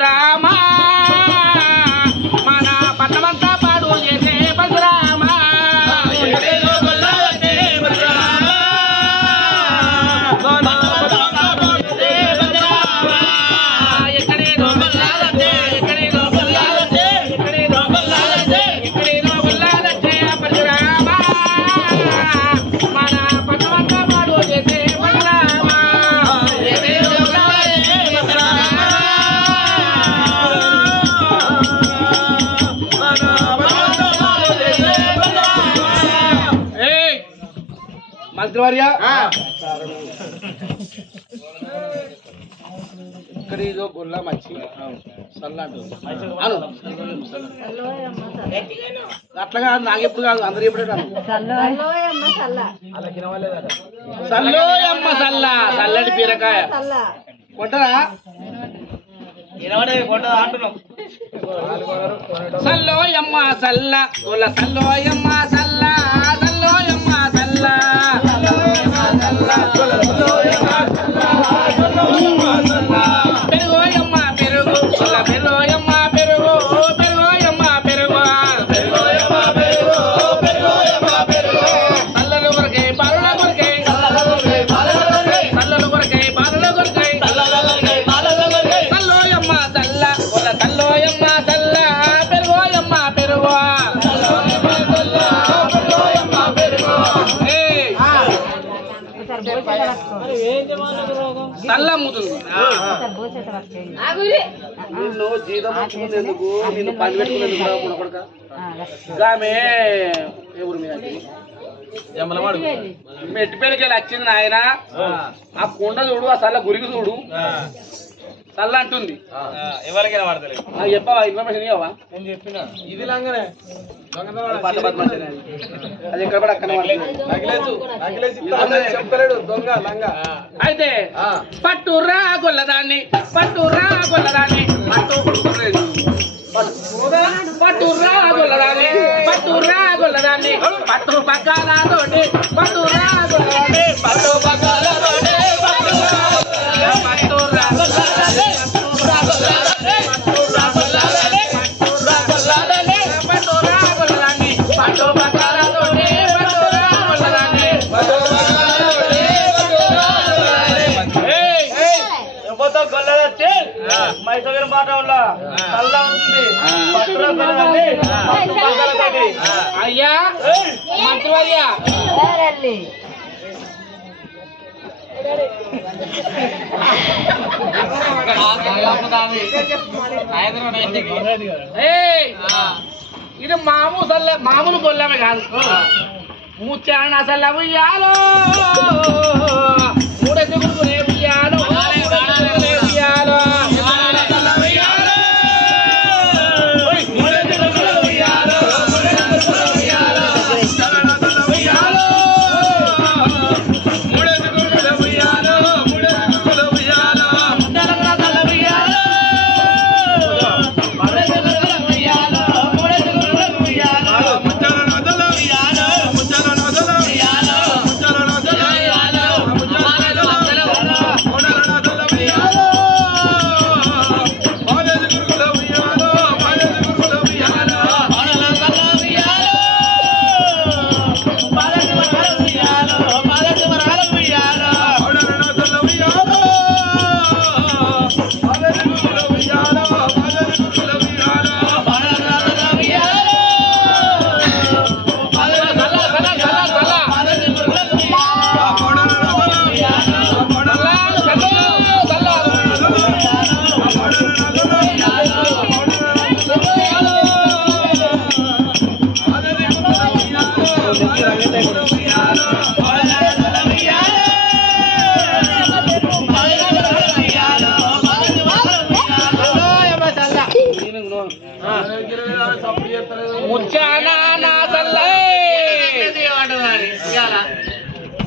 రామా మన పట్టమంతా పాడు చేసే పరశురామా మంత్రివర్య ఇక్కడ ఇదో గొల్ల మచ్చి సల్లాంటు అట్లాగా నాకెప్పుడు కాదు అందరు ఎప్పుడు సల్లోయమ్మ సల్ల సల్లడి బీరకాయ కొంటారా సల్లోయమ్మ సల్ల గొల్ల సల్లోయమ్మ సల్ల సల్లోయమ్మ సల్ల పెరుగోయమ్మ పెరుగు గొల్ల పెరుగోయమ్మ పెరుగు పెరుగోయమ్మ పెరుగు సల్లలు కొరకై బాలల కొరకై సల్లలు కొరకై బాలల కొరకై సల్లోయమ్మ సల్ల గొల్ల సల్లోయమ్మ సల్ల పెరుగోయమ్మ పెరుగు తల్లమ్ముతుంది నిన్ను జీతం ఎందుకు నిన్ను పని పెట్టుకునేందుకు కొడక ఆమె ఎవరు మెట్టిపల్లికి వచ్చింది ఆయన ఆ కొండ చూడు ఆ సల్ల గురికి చూడు సల్ల అంటుంది ఎవరికైనా వాడతలేదు నాకు చెప్పవా ఇన్ఫర్మేషన్ ఇవ్వవా నేను చెప్పిన ఇది లంగనే అది ఎక్కడ పడి అక్కడ అయితే పట్టురా గొల్లదాన్ని పట్టురా గొల్లదాన్ని పట్టురా గొల్లదాన్ని పట్టురా గొల్లదాన్ని పట్టు పక్కల తోటి పట్టురా గొల్లదాన్ని పట్టు పక్కల తోటి పట్టురా గొల్లదాన్ని మైసూరు మాట చల్ల ఉంది అయ్యా మంత్రివర్య ఇది మామూలు గొల్లమే కాదు ముచ్చాన అసలు ఉయ్యాలో మూడేసి గురుకునే ఉయ్యాలో ఉయ్యాలో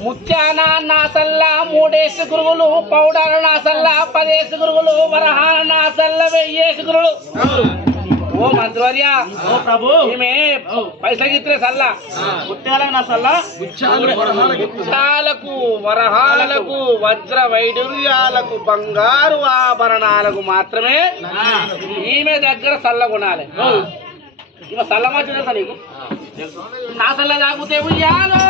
ముత్యాన నాసల్ల మూడేసి గురుగులు పౌడర్ నాసల్ల 10 గురుగులు వరహాన నాసల్ల 1000 గురుగులు ఓ మంత్రివర్య ప్రభు ఈమె పైసలకి ఇస్తే సల్లా నా సల్లా గుచ్చాలకు వరహాలకు వజ్ర వైడూర్యాలకు బంగారు ఆభరణాలకు మాత్రమే ఈమె దగ్గర సల్ల కొనాలి. ఈమె సల్ల మాత్రం తెలుసా నీకు? నా సల్ల తాగితే ఉయ్యాలో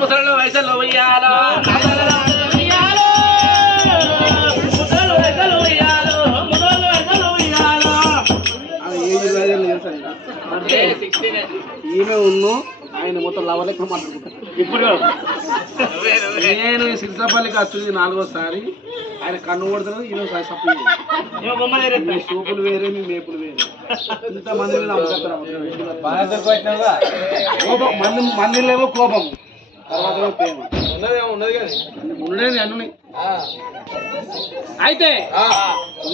ముసలిలో వయసులో ఉయ్యాలో ఈమె ఉన్ను ఆయన మొత్తం లవర్ లెక్క మాట్లాడుకుంటారు. ఇప్పుడు నేను సిరిసపల్లికి వచ్చింది 4వసారి. ఆయన కన్ను కొడుతున్నాడు, ఈమె సప్పు సూపులు వేరే, మీ మేపులు వేరే. ఇంతమంది మీద కోపం, మందిలేమో కోపం, తర్వాత ప్రేమ ఉండేది అన్నీ. అయితే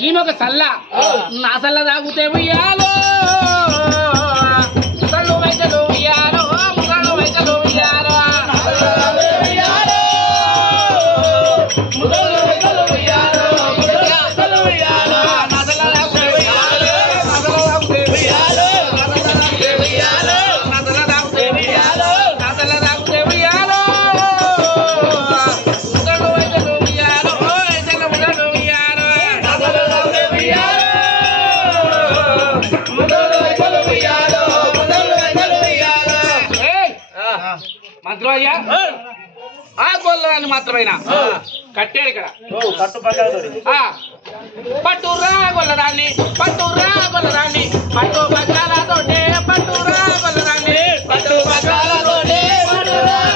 ఈమె ఒక సల్ల, నా సల్ల తాగుతే ఉయ్యాలో ముసళ్ళు వయసులో ఉయ్యాలో ముసళ్ళు వయసులో ఉయ్యాలో మంత్రయ్యా ఆ గొల్లని మాత్రమేనా కట్టాడు ఇక్కడ పట్టురా గొల్లదాన్ని పట్టురా గొల్లదాన్ని పట్టు పగ్గాలతోటే పట్టురా గొల్లదాన్ని పట్టు పగ్గాలతోటే పట్టురా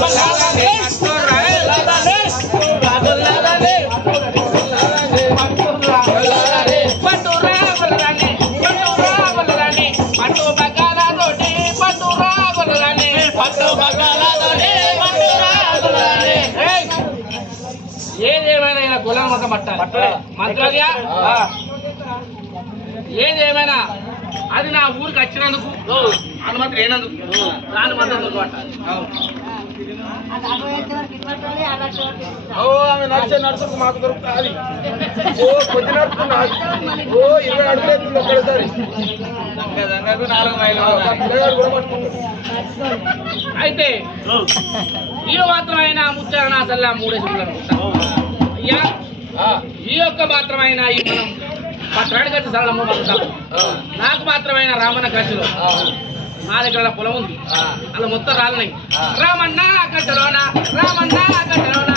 గొల్లదాన్ని పట్టురా గొల్లదాన్ని పట్టురా గొల్లదాన్ని పట్టురా గొల్లదాన్ని పట్టురా గొల్లదాన్ని పట్టురా గొల్లదాన్ని పట్టు పగ్గాలతోటి పట్టురా గొల్లదాన్ని పట్టు పగ్గాలతోటి పట్టురా గొల్లదాన్ని. ఏదేమైనా ఇలా గులాం ఒక పట్టాలి మంత్రాలయ. ఏదేమైనా అది నా ఊరికి వచ్చినందుకు అనుమతి లేనందుకు దాని మద్దతు పట్టాలి. ఆమె నడిచే నడుచుకు మాకు దొరుకుతుంది. కొద్ది నడుచుకున్నాడు 20 అడుగులు ఒక్కసారి 4 మైలు. అయితే ఈ మాత్రమైన ముచ్చారణ అసలు 3 అయ్యా ఈ యొక్క మాత్రమైన ఈ మనం పట్టణానికి వచ్చి సరళమ్మ పడతాము. నాకు మాత్రమైన రామన్న ఖర్చులు నా దగ్గర పొలం ఉంది, అలా మొత్తం రాళ్ళని రామన్న గడ్డలోన రామన్న గడ్డలోన